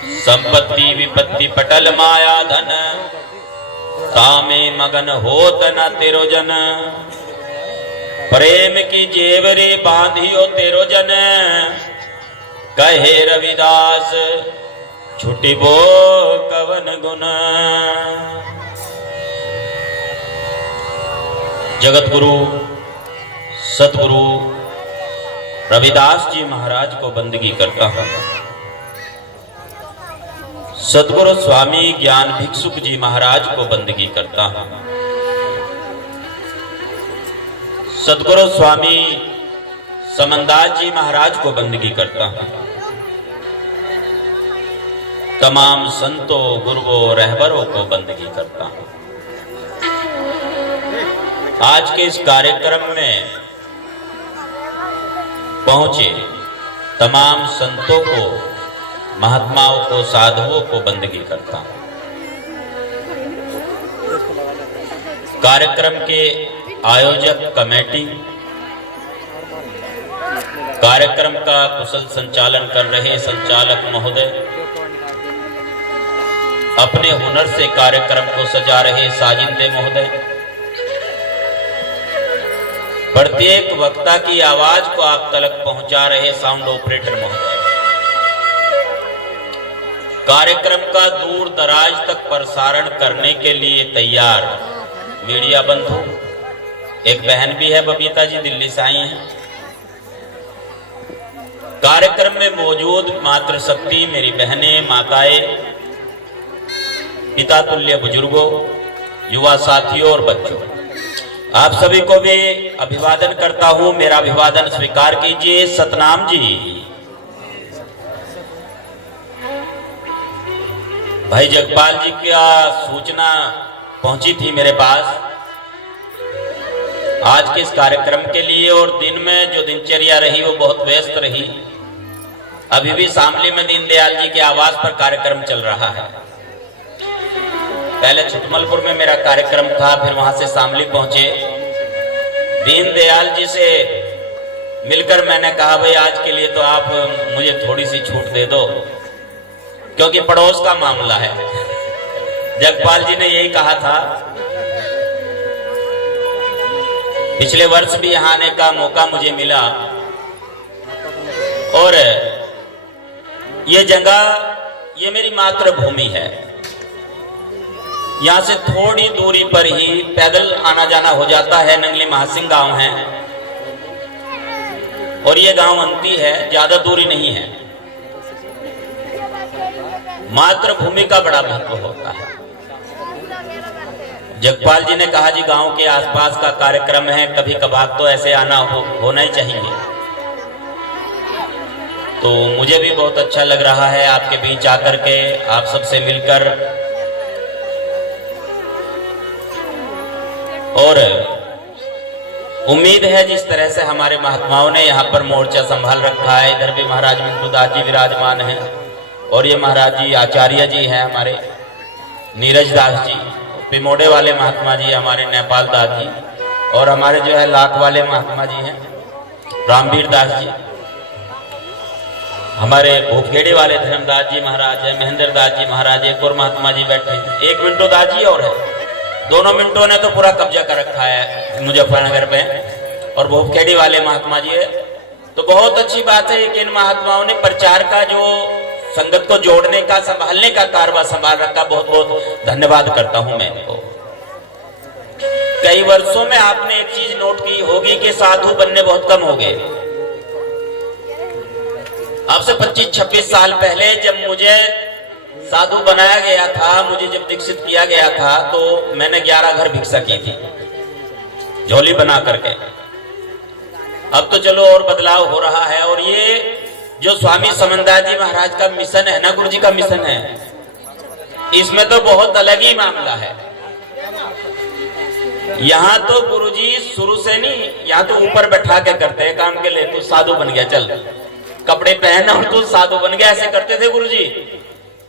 संपत्ति विपत्ति पटल माया धन, तामे मगन होत न तेरो जन। प्रेम की जेवरे बांधियो तेरो जन, कहे रविदास छुटी बो कवन गुण। जगत गुरु सतगुरु रविदास जी महाराज को बंदगी करता हूं। सतगुरु स्वामी ज्ञान भिक्षुक जी महाराज को बंदगी करता हूं। सतगुरु स्वामी समनदास जी महाराज को बंदगी करता हूं। तमाम संतों गुरुओं रहबरों को बंदगी करता हूं। आज के इस कार्यक्रम में पहुंचे तमाम संतों को, महात्माओं को, साधुओं को बंदगी करता हूं। कार्यक्रम के आयोजक कमेटी, कार्यक्रम का कुशल संचालन कर रहे संचालक महोदय, अपने हुनर से कार्यक्रम को सजा रहे साजिंदे महोदय, प्रत्येक वक्ता की आवाज को आप तक पहुंचा रहे साउंड ऑपरेटर महोदय, कार्यक्रम का दूर दराज तक प्रसारण करने के लिए तैयार मीडिया बंधु, एक बहन भी है बबीता जी, दिल्ली से आई हैं। कार्यक्रम में मौजूद मातृशक्ति मेरी बहनें, माताएं, पिता तुल्य बुजुर्गों, युवा साथियों और बच्चों, आप सभी को भी अभिवादन करता हूं। मेरा अभिवादन स्वीकार कीजिए। सतनाम जी। भाई जगपाल जी का सूचना पहुंची थी मेरे पास आज के इस कार्यक्रम के लिए, और दिन में जो दिनचर्या रही वो बहुत व्यस्त रही। अभी भी शामली में दीनदयाल जी के आवास पर कार्यक्रम चल रहा है। पहले छुटमलपुर में मेरा कार्यक्रम था, फिर वहां से शामली पहुंचे। दीनदयाल जी से मिलकर मैंने कहा भाई आज के लिए तो आप मुझे थोड़ी सी छूट दे दो, क्योंकि पड़ोस का मामला है। जगपाल जी ने यही कहा था। पिछले वर्ष भी यहां आने का मौका मुझे मिला, और ये जगह, ये मेरी मातृभूमि है। यहां से थोड़ी दूरी पर ही पैदल आना जाना हो जाता है। नंगली महासिंह गांव है, और ये गांव अंती है, ज्यादा दूरी नहीं है। मातृभूमि का बड़ा महत्व होता है। जगपाल जी ने कहा जी गांव के आसपास का कार्यक्रम है, कभी कभार तो ऐसे आना होना ही चाहिए। तो मुझे भी बहुत अच्छा लग रहा है आपके बीच आकर के, आप सबसे मिलकर, और उम्मीद है जिस तरह से हमारे महात्माओं ने यहाँ पर मोर्चा संभाल रखा है। इधर भी महाराज मिंटू दास जी विराजमान हैं, और ये महाराज जी आचार्य जी हैं हमारे, नीरज दास जी, पिमोड़े वाले महात्मा जी हमारे नेपाल दास जी, और हमारे जो है लाख वाले महात्मा जी हैं रामवीर दास जी, हमारे भूखेड़ी वाले धर्मदास जी महाराज है, महेंद्र दास जी महाराज, एक और महात्मा जी बैठे हैं, एक मिंटो दास जी और है। दोनों मिनटों ने तो पूरा कब्जा कर रखा है मुजफ्फरनगर पे, और भूखेड़ी वाले महात्मा जी है। तो बहुत अच्छी बात है कि इन महात्माओं ने प्रचार का, जो संगत को जोड़ने का, संभालने का कारभार संभाल रखा। बहुत बहुत धन्यवाद करता हूं मैं इनको। कई वर्षों में आपने एक चीज नोट की होगी कि साधु बनने बहुत कम हो गए। अब से 25-26 साल पहले जब मुझे साधु बनाया गया था, मुझे जब दीक्षित किया गया था, तो मैंने 11 घर भिक्षा की थी झोली बना करके। अब तो चलो और बदलाव हो रहा है, और ये जो स्वामी समनदास जी महाराज का मिशन है ना, गुरु जी का मिशन है, इसमें तो बहुत अलग ही मामला है। यहाँ तो गुरुजी शुरू से नहीं, यहाँ तो ऊपर बैठा के करते हैं काम के लिए। तू साधु बन गया, चल कपड़े पहन और तू साधु बन गया, ऐसे करते थे गुरुजी।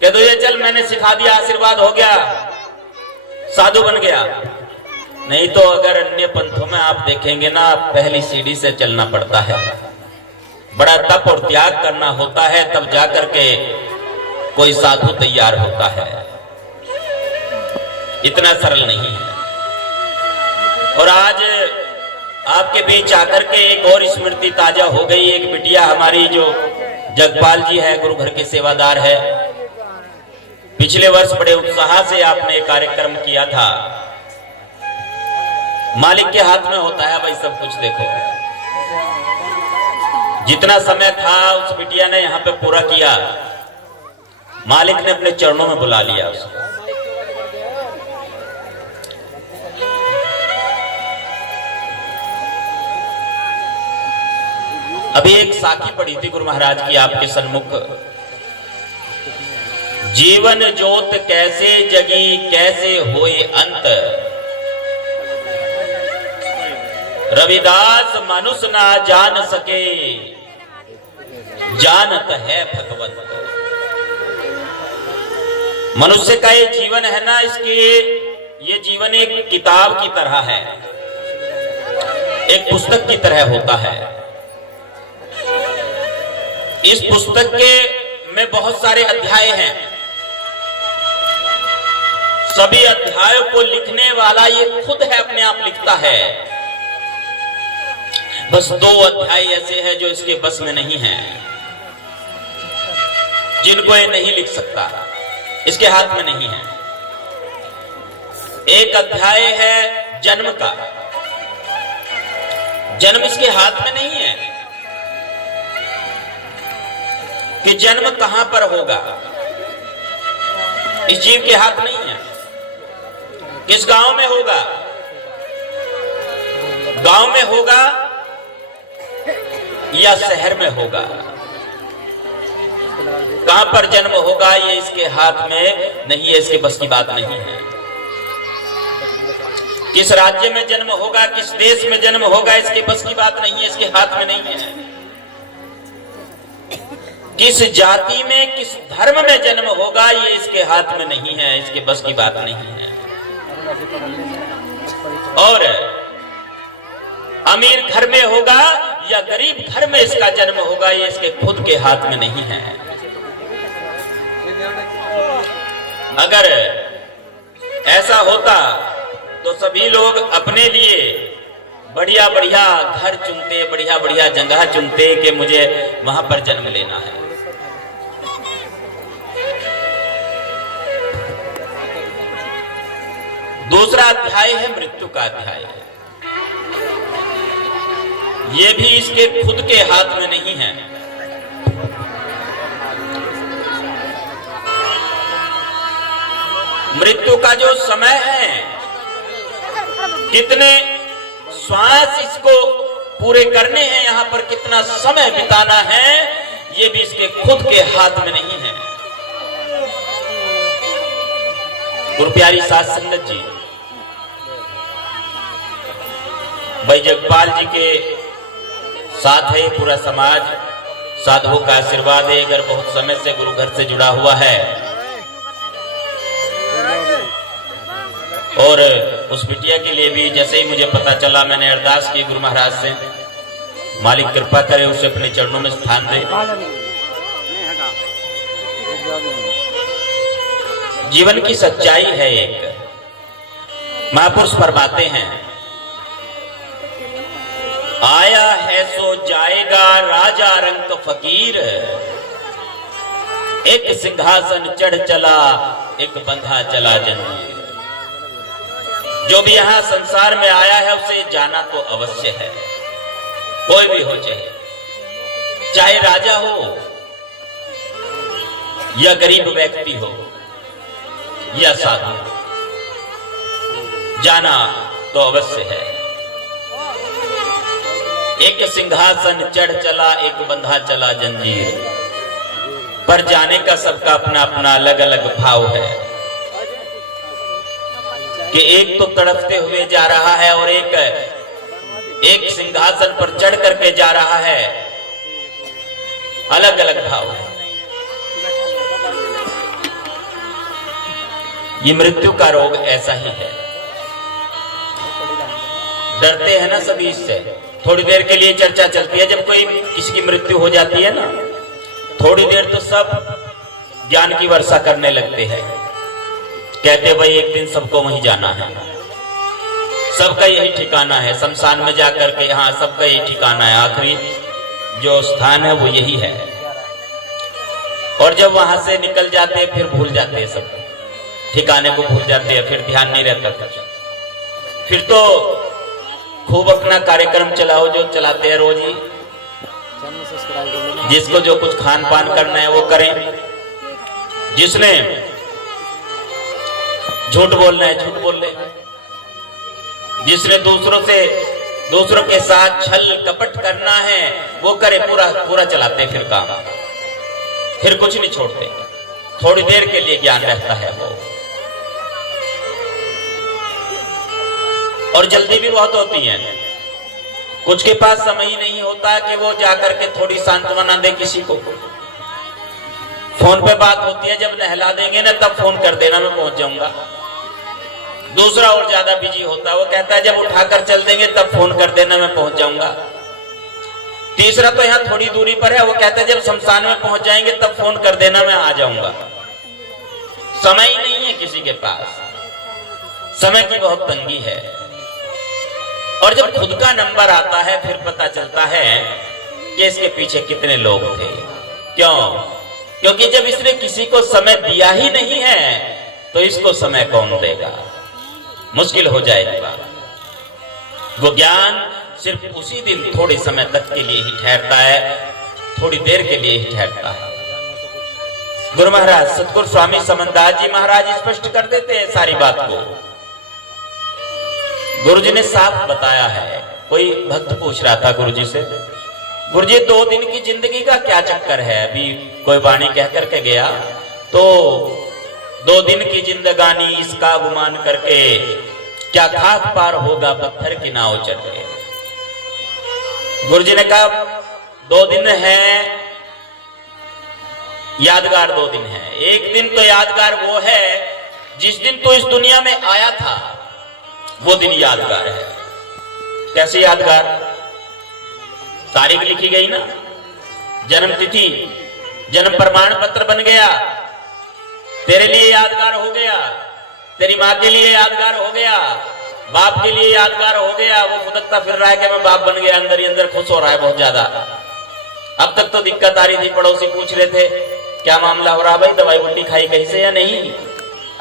कह दो ये चल मैंने सिखा दिया, आशीर्वाद हो गया, साधु बन गया। नहीं तो अगर अन्य पंथों में आप देखेंगे ना, पहली सीढ़ी से चलना पड़ता है, बड़ा तप और त्याग करना होता है, तब जाकर के कोई साधु तैयार होता है, इतना सरल नहीं है। और आज आपके बीच आकर के एक और स्मृति ताजा हो गई। एक बिटिया हमारी जो जगपाल जी है, गुरु घर के सेवादार है, पिछले वर्ष बड़े उत्साह से आपने एक कार्यक्रम किया था। मालिक के हाथ में होता है भाई सब कुछ। देखो जितना समय था उस बिटिया ने यहाँ पे पूरा किया, मालिक ने अपने चरणों में बुला लिया उसको। अभी एक साखी पढ़ी थी गुरु महाराज की आपके सन्मुख। जीवन जोत कैसे जगी कैसे होए अंत, रविदास मनुष्य ना जान सके जानत है भगवंत। मनुष्य का ये जीवन है ना, इसके ये जीवन एक किताब की तरह है, एक पुस्तक की तरह होता है। इस पुस्तक के में बहुत सारे अध्याय हैं। सभी अध्यायों को लिखने वाला ये खुद है, अपने आप लिखता है। बस 2 अध्याय ऐसे हैं जो इसके बस में नहीं है, जिनको ये नहीं लिख सकता, इसके हाथ में नहीं है। एक अध्याय है जन्म का। जन्म इसके हाथ में नहीं है कि जन्म कहां पर होगा, इस जीव के हाथ नहीं है। किस गांव में होगा, गांव में होगा या शहर में होगा, कहां पर जन्म होगा ये इसके हाथ में नहीं है, इसके बस की बात नहीं है। किस राज्य में जन्म होगा, किस देश में जन्म होगा, इसके बस की बात नहीं है, इसके हाथ में नहीं है। किस जाति में किस धर्म में जन्म होगा ये इसके हाथ में नहीं है, इसके बस की बात नहीं है। और अमीर घर में होगा या गरीब घर में इसका जन्म होगा ये इसके खुद के हाथ में नहीं है। अगर ऐसा होता तो सभी लोग अपने लिए बढ़िया बढ़िया घर चुनते, बढ़िया बढ़िया जगह चुनते कि मुझे वहां पर जन्म लेना है। दूसरा अध्याय है मृत्यु का अध्याय। ये भी इसके खुद के हाथ में नहीं है। मृत्यु का जो समय है, कितने श्वास इसको पूरे करने हैं, यहां पर कितना समय बिताना है, ये भी इसके खुद के हाथ में नहीं है। गुरु प्यारी साध संगत जी, भाई जगपाल जी के साथ है पूरा समाज, साधुओं का आशीर्वाद है। अगर बहुत समय से गुरु घर से जुड़ा हुआ है और उस बिटिया के लिए भी जैसे ही मुझे पता चला, मैंने अरदास की गुरु महाराज से, मालिक कृपा करे उसे अपने चरणों में स्थान दे। जीवन की सच्चाई है एक, महापुरुष फरमाते हैं, आया है सो जाएगा राजा रंग फकीर, एक सिंहासन चढ़ चला एक बंधा चला जंजीर। जो भी यहां संसार में आया है उसे जाना तो अवश्य है, कोई भी हो, चाहे राजा हो या गरीब व्यक्ति हो या साधु, जाना तो अवश्य है। एक सिंहासन चढ़ चला एक बंधा चला जंजीर, पर जाने का सबका अपना अपना अलग अलग भाव है कि एक तो तड़पते हुए जा रहा है और एक सिंहासन पर चढ़ करके जा रहा है, अलग अलग भाव है। ये मृत्यु का रोग ऐसा ही है। डरते हैं ना सभी इससे। थोड़ी देर के लिए चर्चा चलती है, जब कोई किसी की मृत्यु हो जाती है ना, थोड़ी देर तो सब ज्ञान की वर्षा करने लगते हैं। कहते भाई एक दिन सबको वहीं जाना है, सबका यही ठिकाना है, शमशान में जाकर के यहाँ सबका यही ठिकाना है, आखिरी जो स्थान है वो यही है। और जब वहां से निकल जाते हैं फिर भूल जाते हैं, सब ठिकाने को भूल जाते हैं, फिर ध्यान नहीं रहता कुछ। फिर तो खूब अपना कार्यक्रम चलाओ जो चलाते हैं रोज ही, जिसको जो कुछ खान पान करना है वो करें, जिसने झूठ बोलना है झूठ बोल ले, जिसने दूसरों के साथ छल कपट करना है वो करे, पूरा चलाते फिर काम, फिर कुछ नहीं छोड़ते। थोड़ी देर के लिए ज्ञान रहता है वो, और जल्दी भी बहुत होती है। कुछ के पास समय ही नहीं होता कि वो जाकर के थोड़ी सांत्वना दे किसी को। फोन पे बात होती है, जब नहला देंगे ना तब फोन कर देना, मैं पहुंच जाऊंगा। दूसरा और ज्यादा बिजी होता है, वो कहता है जब उठाकर चल देंगे तब फोन कर देना, मैं पहुंच जाऊंगा। तीसरा तो यहाँ थोड़ी दूरी पर है, वो कहता है जब शमशान में पहुंच जाएंगे तब फोन कर देना, मैं आ जाऊंगा। समय ही नहीं है किसी के पास, समय की बहुत तंगी है। और जब खुद का नंबर आता है फिर पता चलता है कि इसके पीछे कितने लोग थे। क्यों? क्योंकि जब इसने किसी को समय दिया ही नहीं है तो इसको समय कौन देगा? मुश्किल हो जाएगी बात। वो ज्ञान सिर्फ उसी दिन थोड़े समय तक के लिए ही ठहरता है, थोड़ी देर के लिए ही ठहरता है। गुरु महाराज सतगुरु स्वामी समनदास जी महाराज स्पष्ट कर देते हैं सारी बात को। गुरु जी ने साफ बताया है। कोई भक्त पूछ रहा था गुरु जी से, गुरु जी 2 दिन की जिंदगी का क्या चक्कर है? अभी कोई वाणी कह करके गया तो 2 दिन की जिंदगानी इसका गुमान करके क्या खाक पार होगा पत्थर की नाव चढ़ के। गुरु जी ने कहा 2 दिन है, यादगार 2 दिन है। एक दिन तो यादगार वो है जिस दिन तो इस दुनिया में आया था, वो दिन यादगार है। कैसे यादगार? तारीख लिखी गई ना, जन्म तिथि, जन्म प्रमाण पत्र बन गया, तेरे लिए यादगार हो गया, तेरी माँ के लिए यादगार हो गया, बाप के लिए यादगार हो गया। वो फुदकता फिर रहा है कि मैं बाप बन गया, अंदर ही अंदर खुश हो रहा है बहुत ज्यादा। अब तक तो दिक्कत आ रही थी, पड़ोसी पूछ रहे थे क्या मामला हो रहा भाई, दवाई बुट्टी खाई कहीं से या नहीं?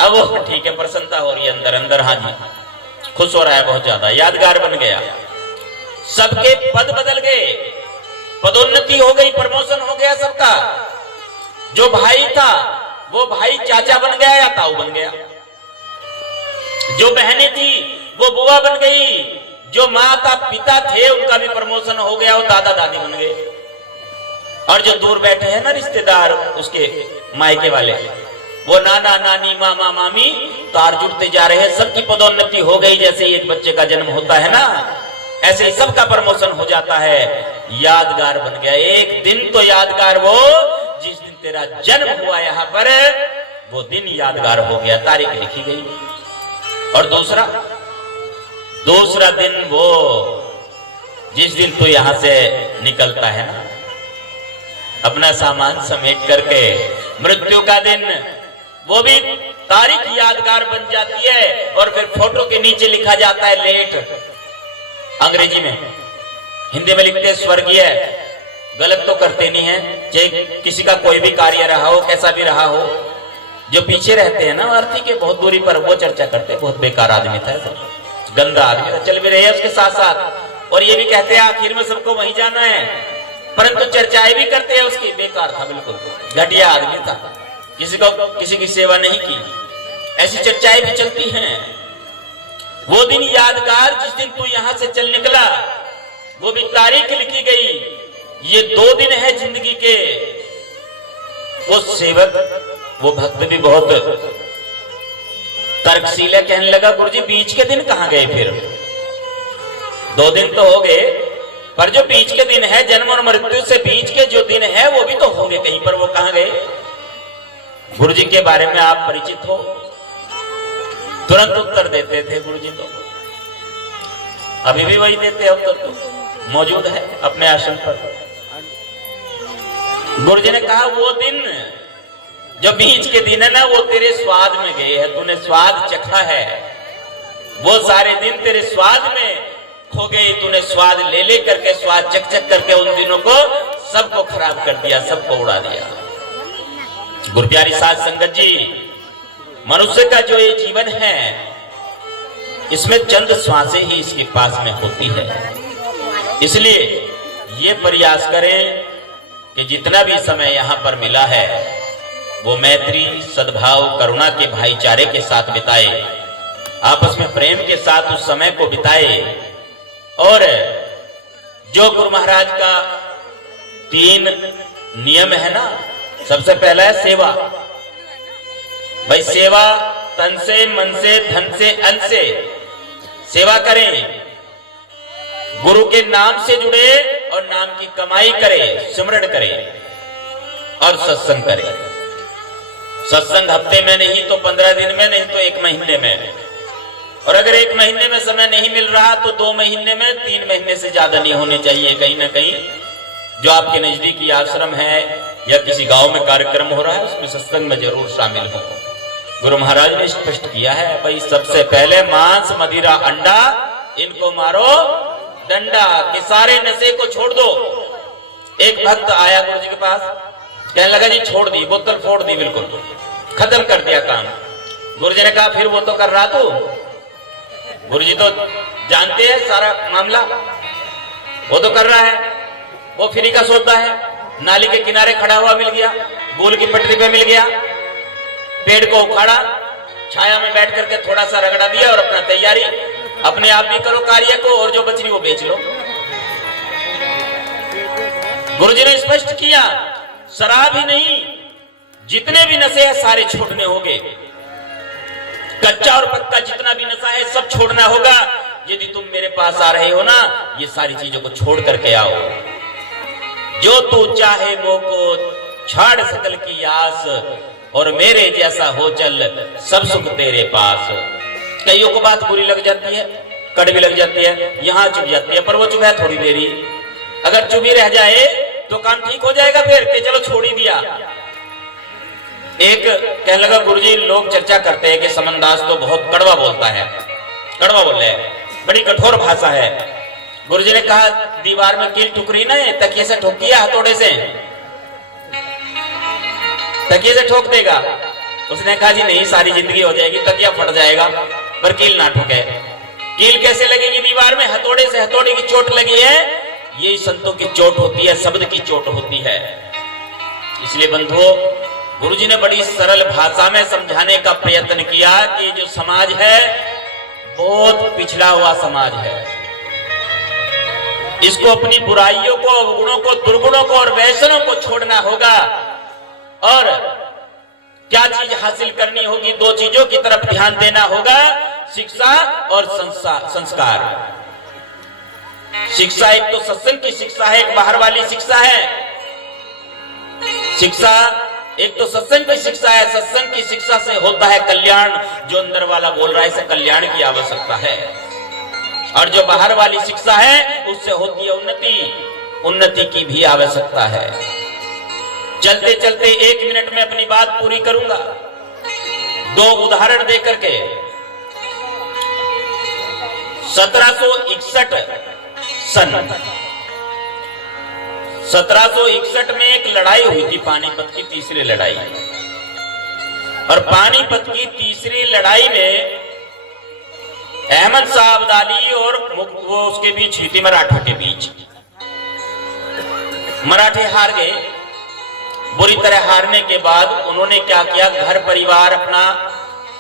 अब वो ठीक है, प्रसन्नता हो रही है अंदर अंदर, हाँ जी खुश हो रहा है बहुत ज्यादा, यादगार बन गया। सबके पद बदल गए, पदोन्नति हो गई, प्रमोशन हो गया सबका। जो भाई था वो भाई चाचा बन गया या ताऊ बन गया, जो बहनें थी वो बुआ बन गई, जो माता पिता थे उनका भी प्रमोशन हो गया, वो दादा दादी बन गए। और जो दूर बैठे हैं ना रिश्तेदार उसके मायके वाले, वो नाना नानी मामा मामी तार जुड़ते जा रहे हैं, सबकी पदोन्नति हो गई। जैसे एक बच्चे का जन्म होता है ना, ऐसे ही सबका प्रमोशन हो जाता है, यादगार बन गया। एक दिन तो यादगार वो जिस दिन तेरा जन्म हुआ यहाँ पर, वो दिन यादगार हो गया, तारीख लिखी गई। और दूसरा दिन वो जिस दिन तू यहां से निकलता है ना अपना सामान समेट करके, मृत्यु का दिन, वो भी तारीख यादगार बन जाती है। और फिर फोटो के नीचे लिखा जाता है लेट, अंग्रेजी में, हिंदी में लिखते स्वर्गीय। गलत तो करते नहीं है, चाहे किसी का कोई भी कार्य रहा हो, कैसा भी रहा हो। जो पीछे रहते हैं ना अर्थी के बहुत दूरी पर, वो चर्चा करते हैं बहुत बेकार आदमी था, गंदा आदमी था, चल भी रहे हैं उसके साथ साथ, और ये भी कहते हैं आखिर में सबको वहीं जाना है, परंतु चर्चाएं भी करते हैं उसकी, बेकार था, बिल्कुल घटिया आदमी था, किसी की सेवा नहीं की, ऐसी चर्चाएं भी चलती हैं। वो दिन यादगार जिस दिन तू यहां से चल निकला, वो भी तारीख लिखी गई। ये 2 दिन है जिंदगी के। वो सेवक, वो भक्त भी बहुत तर्कशील है, कहने लगा गुरुजी बीच के दिन कहां गए? फिर 2 दिन तो हो गए, पर जो बीच के दिन है, जन्म और मृत्यु से बीच के जो दिन है वो भी तो होंगे कहीं पर, वो कहां गए? गुरुजी के बारे में आप परिचित हो? तुरंत उत्तर देते थे गुरुजी, तो अभी भी वही देते हैं उत्तर, तो मौजूद है अपने आश्रम पर। गुरुजी ने कहा वो दिन जो बीच के दिन है ना वो तेरे स्वाद में गए हैं, तूने स्वाद चखा है, वो सारे दिन तेरे स्वाद में खो गए, तूने स्वाद ले ले करके स्वाद चख चख करके उन दिनों को सबको खराब कर दिया, सबको उड़ा दिया। गुरु प्यारी साध संगत जी, मनुष्य का जो ये जीवन है इसमें चंद श्वासें ही इसके पास में होती है, इसलिए ये प्रयास करें कि जितना भी समय यहाँ पर मिला है वो मैत्री, सद्भाव, करुणा के भाईचारे के साथ बिताए, आपस में प्रेम के साथ उस समय को बिताए। और जो गुरु महाराज का 3 नियम है ना, सबसे पहला है सेवा। भाई सेवा तन से, मन से, धन से, अन्न से सेवा करें, गुरु के नाम से जुड़े और नाम की कमाई करें, सिमरण करें और सत्संग करें। सत्संग हफ्ते में नहीं तो 15 दिन में, नहीं तो 1 महीने में, और अगर 1 महीने में समय नहीं मिल रहा तो 2 महीने में, 3 महीने से ज्यादा नहीं होने चाहिए। कहीं ना कहीं जो आपके नजदीकी आश्रम है या किसी गांव में कार्यक्रम हो रहा है उसमें सत्संग में जरूर शामिल हो। गुरु महाराज ने स्पष्ट किया है, भाई सबसे पहले मांस, मदिरा, अंडा इनको मारो डंडा, कि सारे नशे को छोड़ दो। एक भक्त आया गुरु जी के पास, कहने लगा जी छोड़ दी, बोतल फोड़ दी, बिल्कुल खत्म कर दिया काम। गुरु जी ने कहा फिर वो तो कर रहा तू। गुरु जी तो जानते हैं सारा मामला, वो तो कर रहा है, वो फ्री का सौदा है, नाली के किनारे खड़ा हुआ मिल गया, गोल की पटरी पे मिल गया, पेड़ को उखाड़ा, छाया में बैठ करके थोड़ा सा रगड़ा दिया और अपना तैयारी, अपने आप भी करो कार्य को और जो बच रही वो बेच लो। गुरुजी ने स्पष्ट किया, शराब ही नहीं जितने भी नशे हैं सारे छोड़ने होंगे, कच्चा और पक्का जितना भी नशा है सब छोड़ना होगा। यदि तुम मेरे पास आ रहे हो ना, ये सारी चीजों को छोड़ करके आओ। जो तू चाहे वो को छाड़ सकल की आस, और मेरे जैसा हो चल सब सुख तेरे पास। कईयों को बात बुरी लग जाती है, कड़वी लग जाती है, यहाँ चुभ जाती है, पर वो चुभ है थोड़ी देरी, अगर चुभी रह जाए तो काम ठीक हो जाएगा फिर कि चलो छोड़ ही दिया। एक कहने लगा गुरुजी लोग चर्चा करते हैं कि समनदास तो बहुत कड़वा बोलता है, कड़वा बोल रहे हैं, बड़ी कठोर भाषा है। गुरुजी ने कहा दीवार में कील ठुकरी ना है, तकिए से ठोकिया हथौड़े से, तकिए से ठोक देगा। उसने कहा जी नहीं सारी जिंदगी हो जाएगी, तकिया फट जाएगा, पर कील ना ठोके। कील कैसे लगेगी दीवार में? हथौड़े से। हथौड़े की चोट लगी है, यही संतों की चोट होती है, शब्द की चोट होती है। इसलिए बंधुओं, गुरुजी ने बड़ी सरल भाषा में समझाने का प्रयत्न किया कि जो समाज है बहुत पिछड़ा हुआ समाज है, इसको अपनी बुराइयों को, अवगुणों को, दुर्गुणों को और व्यसनों को छोड़ना होगा। और क्या चीज हासिल करनी होगी? 2 चीजों की तरफ ध्यान देना होगा, शिक्षा और संस्कार। शिक्षा एक तो सत्संग की शिक्षा है, एक बाहर वाली शिक्षा है। शिक्षा एक तो सत्संग की शिक्षा है, सत्संग की शिक्षा से होता है कल्याण। जो अंदर वाला बोल रहा है इसे कल्याण की आवश्यकता है, और जो बाहर वाली शिक्षा है उससे होती है उन्नति, उन्नति की भी आवश्यकता है। चलते चलते 1 मिनट में अपनी बात पूरी करूंगा 2 उदाहरण देकर के। 1761 सन 1761 में एक लड़ाई हुई थी, पानीपत की तीसरी लड़ाई। और पानीपत की तीसरी लड़ाई में अहमद शाह अब्दाली और वो उसके बीच हुई थी, मराठा के बीच। मराठे हार गए। बुरी तरह हारने के बाद उन्होंने क्या किया, घर परिवार अपना,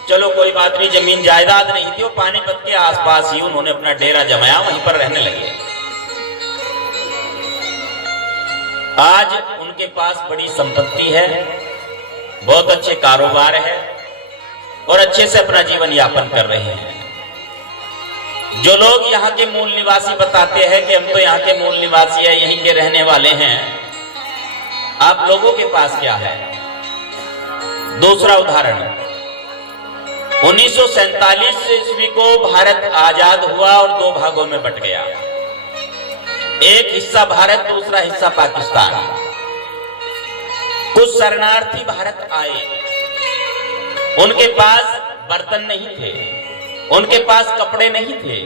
चलो कोई बात नहीं, जमीन जायदाद नहीं थी, वो पानीपत के आसपास ही उन्होंने अपना डेरा जमाया, वहीं पर रहने लगे। आज उनके पास बड़ी संपत्ति है, बहुत अच्छे कारोबार है और अच्छे से अपना जीवन यापन कर रहे हैं। जो लोग यहाँ के मूल निवासी बताते हैं कि हम तो यहाँ के मूल निवासी है, यहीं के रहने वाले हैं, आप लोगों के पास क्या है? दूसरा उदाहरण, 1947 ईस्वी को भारत आजाद हुआ और 2 भागों में बट गया। एक हिस्सा भारत, दूसरा हिस्सा पाकिस्तान। कुछ शरणार्थी भारत आए, उनके पास बर्तन नहीं थे, उनके पास कपड़े नहीं थे,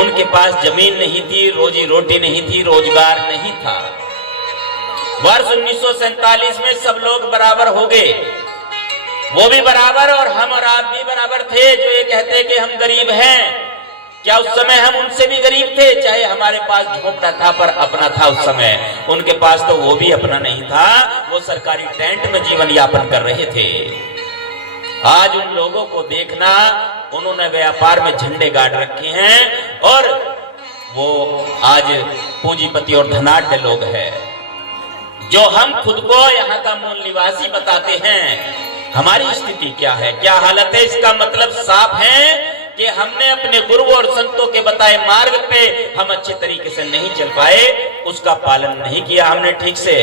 उनके पास जमीन नहीं थी, रोजी रोटी नहीं थी, रोजगार नहीं था। वर्ष 1947 में सब लोग बराबर हो गए, वो भी बराबर और हम और आप भी बराबर थे। जो ये कहते कि हम गरीब हैं, क्या उस समय हम उनसे भी गरीब थे? चाहे हमारे पास झोपड़ा था पर अपना था उस समय, उनके पास तो वो भी अपना नहीं था, वो सरकारी टेंट में जीवन यापन कर रहे थे। आज उन लोगों को देखना, उन्होंने व्यापार में झंडे गाड़ रखे हैं और वो आज पूंजीपति और धनाढ्य लोग हैं। जो हम खुद को यहाँ का मूल निवासी बताते हैं, हमारी स्थिति क्या है, क्या हालत है? इसका मतलब साफ है कि हमने अपने गुरु और संतों के बताए मार्ग पे हम अच्छे तरीके से नहीं चल पाए, उसका पालन नहीं किया हमने ठीक से।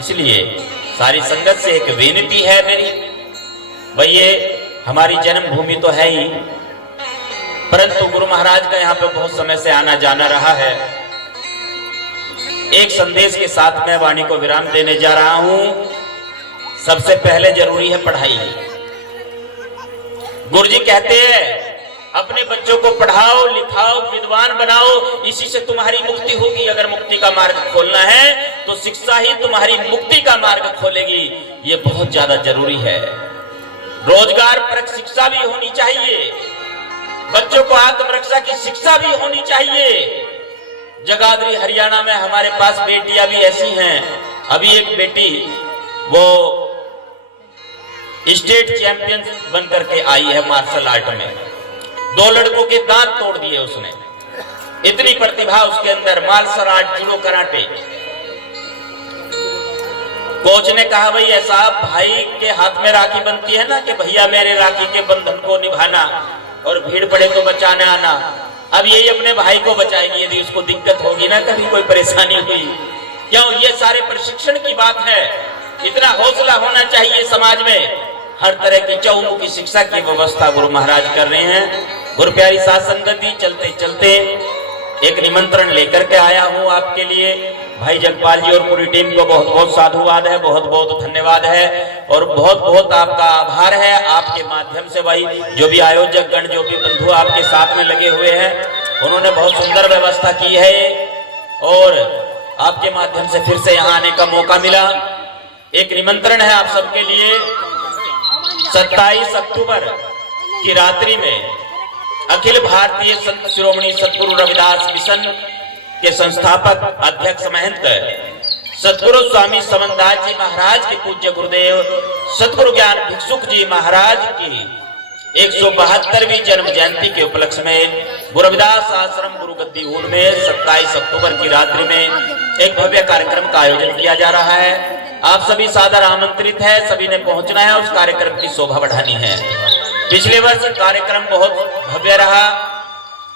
इसलिए सारी संगत से एक विनती है मेरी, भाई ये हमारी जन्मभूमि तो है ही, परंतु गुरु महाराज का यहाँ पे बहुत समय से आना जाना रहा है। एक संदेश के साथ मैं वाणी को विराम देने जा रहा हूं। सबसे पहले जरूरी है पढ़ाई। गुरुजी कहते हैं अपने बच्चों को पढ़ाओ, लिखाओ, विद्वान बनाओ, इसी से तुम्हारी मुक्ति होगी। अगर मुक्ति का मार्ग खोलना है तो शिक्षा ही तुम्हारी मुक्ति का मार्ग खोलेगी। ये बहुत ज्यादा जरूरी है। रोजगार परक शिक्षा भी होनी चाहिए, बच्चों को आत्मरक्षा की शिक्षा भी होनी चाहिए। जगाधरी हरियाणा में हमारे पास बेटियां भी ऐसी हैं। अभी एक बेटी वो स्टेट चैंपियन बनकर के आई है मार्शल आर्ट में। 2 लड़कों के दांत तोड़ दिए उसने, इतनी प्रतिभा उसके अंदर। Martial art, judo, karate. Coach ने कहा भाई ऐसा भाई के हाथ में राखी बनती है ना कि भैया मेरे राखी के बंधन को निभाना और भीड़ पड़े तो बचाने आना। अब यही अपने भाई को बचाएगी यदि उसको दिक्कत होगी ना, कभी कोई परेशानी हुई। क्यों? ये सारे प्रशिक्षण की बात है। इतना हौसला होना चाहिए समाज में। हर तरह की चहुमुखी शिक्षा की व्यवस्था गुरु महाराज कर रहे हैं। गुरु प्यारी साथ संगत जी, चलते चलते एक निमंत्रण लेकर के आया हूं आपके लिए। भाई जगपाल जी और पूरी टीम को बहुत बहुत साधुवाद है, बहुत बहुत धन्यवाद है और बहुत बहुत आपका आभार है। आपके माध्यम से भाई जो भी आयोजक गण, जो भी बंधु आपके साथ में लगे हुए हैं, उन्होंने बहुत सुंदर व्यवस्था की है और आपके माध्यम से फिर से यहाँ आने का मौका मिला। एक निमंत्रण है आप सबके लिए। 27 अक्टूबर की रात्रि में अखिल भारतीय संत शिरोमणि सतगुरु रविदास मिशन के संस्थापक अध्यक्ष महंत सतगुरु स्वामी समनदास जी महाराज के पूज्य गुरुदेव सतगुरु ज्ञान भिक्षुक जी महाराज की 172वीं जन्म जयंती के उपलक्ष्य में गुरु रविदास आश्रम गुरु गद्दी ऊट में 27 अक्टूबर की रात्रि में एक भव्य कार्यक्रम का आयोजन किया जा रहा है। आप सभी सादर आमंत्रित है, सभी ने पहुंचना है, उस कार्यक्रम की शोभा बढ़ानी है। पिछले वर्ष कार्यक्रम बहुत भव्य रहा,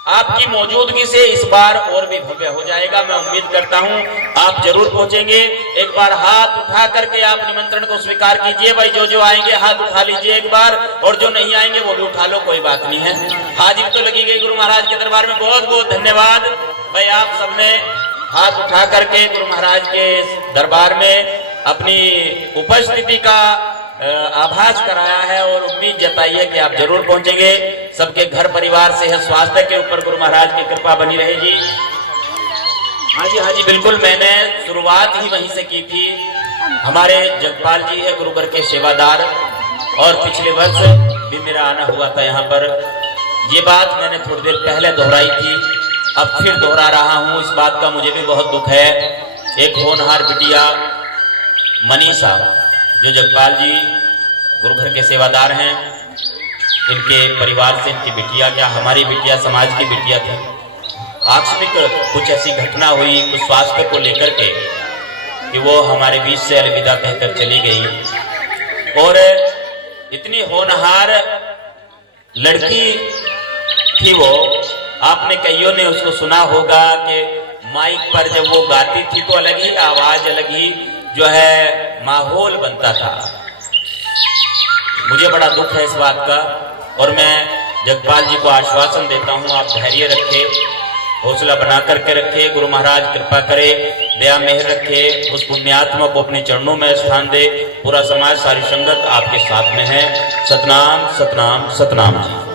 आपकी मौजूदगी से इस बार और भी भव्य हो जाएगा। मैं उम्मीद करता हूं आप जरूर पहुंचेंगे। एक बार हाथ उठा करके आप निमंत्रण को स्वीकार कीजिए। भाई जो जो आएंगे हाथ उठा लीजिए एक बार, और जो नहीं आएंगे वो भी उठा लो, कोई बात नहीं है। हाजिरी तो लगी गई गुरु महाराज के दरबार में। बहुत बहुत धन्यवाद भाई, आप सबने हाथ उठा करके गुरु महाराज के दरबार में अपनी उपस्थिति का आभास कराया है और उम्मीद जताई है कि आप जरूर पहुंचेंगे। सबके घर परिवार से है स्वास्थ्य के ऊपर गुरु महाराज की कृपा बनी रहेगी। हाँ जी बिल्कुल, मैंने शुरुआत ही वहीं से की थी। हमारे जगपाल जी है गुरुवर के सेवादार और पिछले वर्ष भी मेरा आना हुआ था यहाँ पर। ये बात मैंने थोड़ी देर पहले दोहराई थी, अब फिर दोहरा रहा हूँ। इस बात का मुझे भी बहुत दुख है। एक होनहार बिटिया मनीषा, जो जगपाल जी गुरुघर के सेवादार हैं, इनके परिवार से इनकी बिटिया, क्या हमारी बिटिया समाज की बिटिया थी, आकस्मिक कुछ ऐसी घटना हुई कुछ स्वास्थ्य को लेकर के कि वो हमारे बीच से अलविदा कहकर चली गई। और इतनी होनहार लड़की थी वो, आपने कईयों ने उसको सुना होगा कि माइक पर जब वो गाती थी तो अलग ही आवाज, अलग ही जो है माहौल बनता था। मुझे बड़ा दुख है इस बात का और मैं जगपाल जी को आश्वासन देता हूं आप धैर्य रखें। हौसला बना करके रखे। गुरु महाराज कृपा करे, दया मेहर रखे, उस पुण्यात्मा को अपने चरणों में स्थान दे। पूरा समाज, सारी संगत आपके साथ में है। सतनाम सतनाम सतनाम जी।